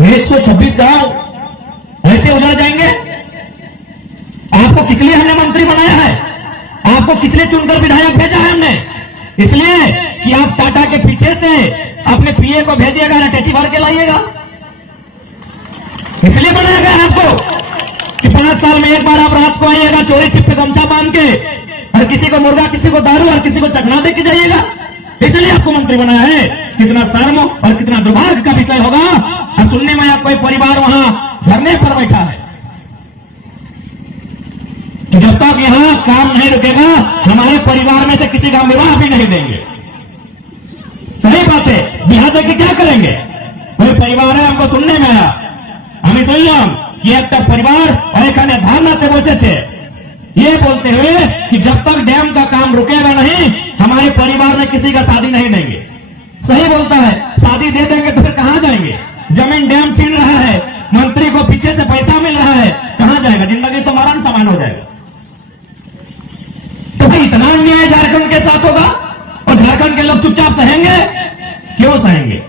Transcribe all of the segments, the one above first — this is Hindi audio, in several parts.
126 गांव ऐसे उजड़ जाएंगे? आपको किस लिए हमने मंत्री बनाया है? आपको किस लिए चुनकर विधायक भेजा है हमने? इसलिए कि आप टाटा के पीछे से अपने पीए को भेजिएगा ना, टैक्सी भर के लाइएगा। इसलिए बनाया गया आपको कि 5 साल में एक बार आप रात को आइएगा चोरी छिप पे गमछा बांध के, और किसी को मुर्गा, किसी को दारू और किसी को चखना दे के जाइएगा। इसलिए आपको मंत्री बनाया है। कितना शर्म और कितना दुर्भाग्य का विषय होगा। और सुनने में आप कोई परिवार वहां धरने पर बैठा है कि जब तक यहां काम नहीं रुकेगा हमारे परिवार में से किसी का विवाह भी नहीं देंगे। सही बात है, बिहार देख के क्या करेंगे? कोई परिवार है, हमको सुनने में आया, हमें सुन कि एक तक परिवार और एक अन्य धारणा थे बसे थे, ये बोलते हुए कि जब तक डैम का काम रुकेगा नहीं हमारे परिवार में किसी का शादी नहीं देंगे। सही बोलता है, शादी दे देंगे तो फिर कहां जाएंगे? जमीन डैम छीन रहा है, मंत्री को पीछे से पैसा मिल रहा है, कहां जाएगा? जिंदगी तो मरण समान हो जाएगा। तो भाई इतना अन्याय झारखंड के साथ होगा और झारखंड के लोग चुपचाप सहेंगे? क्यों सहेंगे?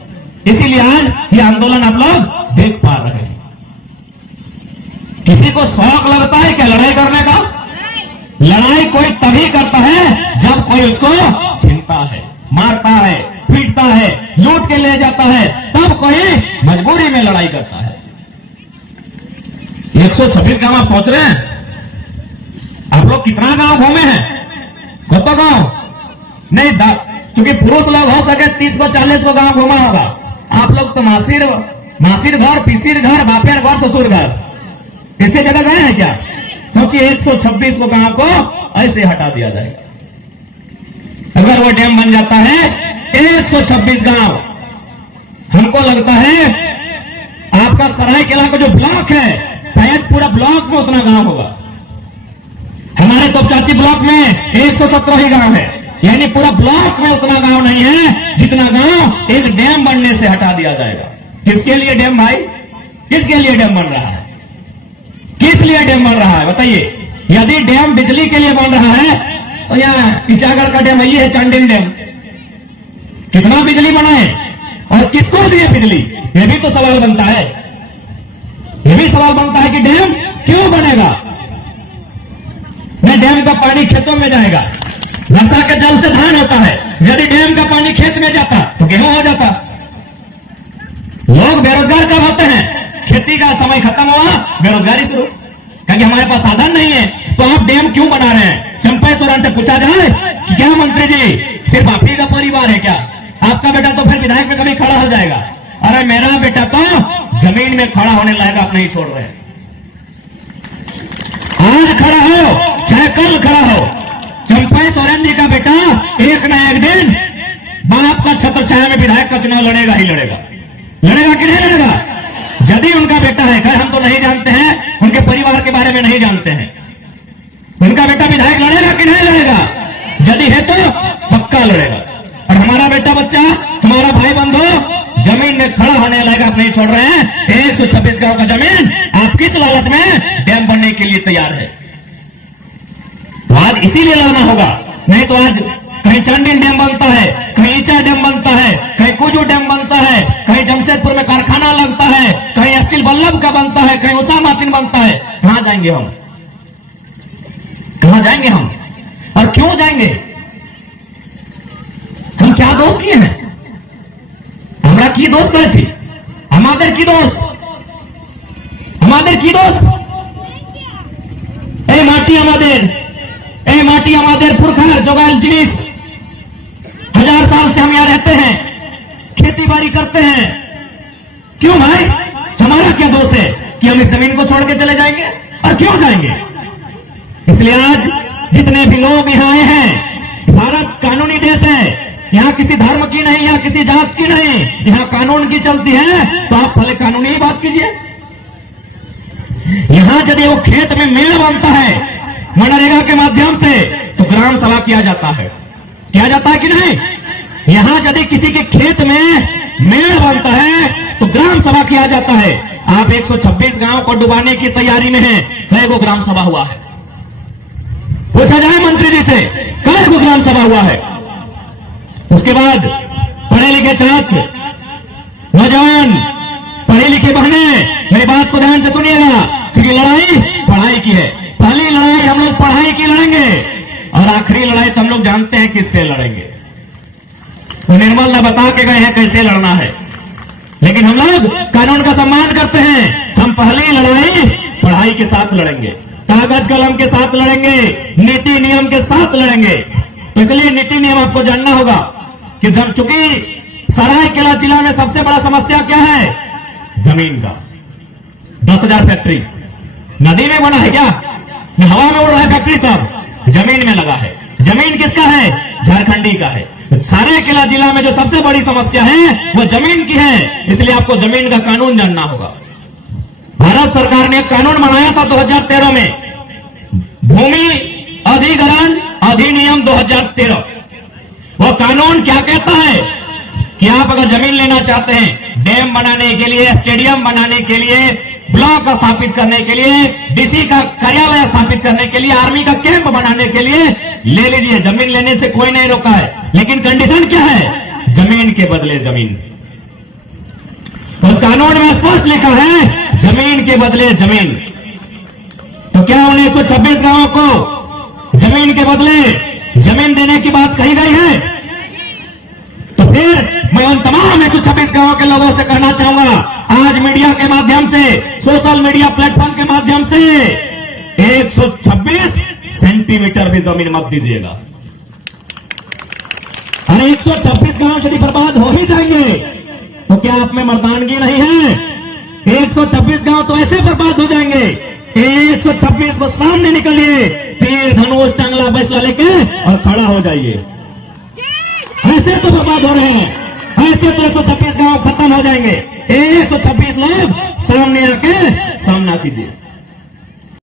इसीलिए आज ये आंदोलन आप लोग देख पा रहे हैं। किसी को शौक लगता है क्या लड़ाई करने का? लड़ाई कोई तभी करता है जब कोई उसको छीनता है, मारता है, पीटता है, लूट के ले जाता है, तब कोई मजबूरी में लड़ाई करता है। 126 गांव आप सोच रहे हैं? आप लोग कितना गांव घूमे हैं? कत गांव नहीं, क्योंकि पुरुष लोग हो सके 30 को 40 को गांव घूमा होगा। आप लोग तो मासिर घर, पिसिर घर, बापेर घर, ससुर घर, इससे जगह गए हैं क्या? सोचिए 126 को गांव को ऐसे हटा दिया जाएगा। अगर वो डैम बन जाता है 126 गांव, हमको लगता है आपका सरायकेला का जो ब्लॉक है शायद पूरा ब्लॉक में उतना गांव होगा। हमारे तोपचाची ब्लॉक में 117 ही गांव है, यानी पूरा ब्लॉक में उतना गांव नहीं है जितना गांव एक डैम बनने से हटा दिया जाएगा। किसके लिए डैम भाई? किसके लिए डैम बन रहा है? किस लिए डैम बन रहा है बताइए? यदि डैम बिजली के लिए बन रहा है तो यहाँ टीचागढ़ का डैम ये है, चांडिल डैम, कितना बिजली बना है और किसको दिए बिजली? यह भी तो सवाल बनता है। यह भी सवाल बनता है कि डैम क्यों बनेगा? न डैम का पानी खेतों में जाएगा, वर्षा के जल से धान होता है। यदि डैम का पानी खेत में जाता तो गेहूं हो जाता। लोग बेरोजगार कब होते हैं? खेती का समय खत्म हुआ, बेरोजगारी शुरू, क्योंकि हमारे पास साधन नहीं है। तो आप डैम क्यों बना रहे हैं? चंपा सोरेन से पूछा जाए कि क्या मंत्री जी सिर्फ आप ही का परिवार है क्या? आपका बेटा तो फिर विधायक में कभी खड़ा हो जाएगा। अरे मेरा बेटा तो जमीन में खड़ा होने लायक आप नहीं छोड़ रहे। आज खड़ा हो चाहे कल खड़ा हो, चंपा सोरेन जी का बेटा एक न एक दिन बाप का छत्र छाया में विधायक का चुनाव लड़ेगा ही लड़ेगा। लड़ेगा कि नहीं लड़ेगा? यदि उनका बेटा है, खैर हम तो नहीं जानते हैं, उनके परिवार के बारे में नहीं जानते हैं, उनका बेटा विधायक लड़ेगा कि नहीं लड़ेगा? यदि है तो पक्का लड़ेगा। और हमारा बेटा बच्चा, हमारा भाई बंधु जमीन में खड़ा होने लायक आप नहीं छोड़ रहे हैं। 126 गांव का जमीन आप किस लालच में डैम बनने के लिए तैयार है? तो आज इसीलिए लड़ना होगा, नहीं तो आज कहीं चांडिल डैम बनता है, कहीं ईचा डैम बनता है, कहीं कुजू डैम बनता है, कहीं जमशेदपुर में कारखाना लगता है, कहीं स्टील बल्लभ का बनता है, कहीं उषा मार्टिन बनता है। कहां जाएंगे हम? कहां जाएंगे हम? और क्यों जाएंगे? हम क्या दोष किए हैं? हमरा की दोष करेছি? हमारे की दोष? हमारे की दोष? এই মাটি আমাদের, এই মাটি আমাদের पुरखार जोगायल जिनिस। 1000 साल से हम यहाँ रहते हैं, खेती बाड़ी करते हैं। क्यों भाई? हमारा क्या दोष है कि हम इस जमीन को छोड़ के चले जाएंगे? और क्यों जाएंगे? इसलिए आज जितने भी लोग यहाँ आए हैं, भारत कानूनी देश है, यहाँ किसी धर्म की नहीं, यहाँ किसी जात की नहीं, यहाँ कानून की चलती है। तो आप भले कानूनी ही बात कीजिए। यहाँ यदि वो खेत में मेड़ बनता है मनरेगा के माध्यम से तो ग्राम सभा किया जाता है, किया जाता है कि नहीं? यहाँ यदि किसी के खेत में मेड़ बनता है तो ग्राम सभा किया जाता है। आप 126 गांव को डुबाने की तैयारी में हैं, कई गो ग्राम सभा हुआ है? पूछा जाए मंत्री जी से, कई गो ग्राम सभा हुआ है? उसके बाद पढ़े लिखे छात्र, नौजवान, पढ़े लिखे बहन मेरी बात को ध्यान से सुनिएगा, क्योंकि लड़ाई पढ़ाई की है। पहली लड़ाई हम लोग पढ़ाई की लड़ेंगे और आखिरी लड़ाई तो हम लोग जानते हैं किससे लड़ेंगे। तो निर्मल ने बता के गए हैं कैसे लड़ना है, लेकिन हम लोग कानून का सम्मान करते हैं। हम पहली लड़ाई पढ़ाई के साथ लड़ेंगे, कागज कलम के साथ लड़ेंगे, नीति नियम के साथ लड़ेंगे। तो इसलिए नीति नियम आपको जानना होगा कि जब चूंकि सरायकेला जिला में सबसे बड़ा समस्या क्या है, जमीन का। 10,000 फैक्ट्री नदी में बना है क्या, हवा में उड़ रहा है फैक्ट्री, सब जमीन में लगा है। जमीन किसका है, झारखंडी का है। सरायकेला जिला में जो सबसे बड़ी समस्या है वो जमीन की है, इसलिए आपको जमीन का कानून जानना होगा। भारत सरकार ने एक कानून बनाया था 2013 में, भूमि अधिग्रहण अधिनियम 2013। वो कानून क्या कहता है कि आप अगर जमीन लेना चाहते हैं, डैम बनाने के लिए, स्टेडियम बनाने के लिए, ब्लॉक स्थापित करने के लिए, डीसी का कार्यालय स्थापित करने के लिए, आर्मी का कैंप बनाने के लिए ले लीजिए। जमीन लेने से कोई नहीं रोका है, लेकिन कंडीशन क्या है, जमीन के बदले जमीन। उस कानून में स्पष्ट लिखा है जमीन के बदले जमीन। तो क्या 1926 गांवों को जमीन के बदले जमीन देने की बात कही गई है? तो फिर मैं उन तमाम 126 गांवों के लोगों से कहना चाहूंगा, आज मीडिया के माध्यम से, सोशल मीडिया प्लेटफॉर्म के माध्यम से 126 सेंटीमीटर भी जमीन मत दीजिएगा। अरे 126 गांव यदि बर्बाद हो ही जाएंगे तो क्या आप में मर्दानगी नहीं है? 126 गांव तो ऐसे बर्बाद हो जाएंगे। 126 को सामने निकलिए, तीर धनुष टांगला फैसला लेके और खड़ा हो जाइए। ऐसे तो बर्बाद हो रहे हैं, ऐसे तो 126 गांव खत्म हो जाएंगे। 126 लोग सामने आके सामना कीजिए।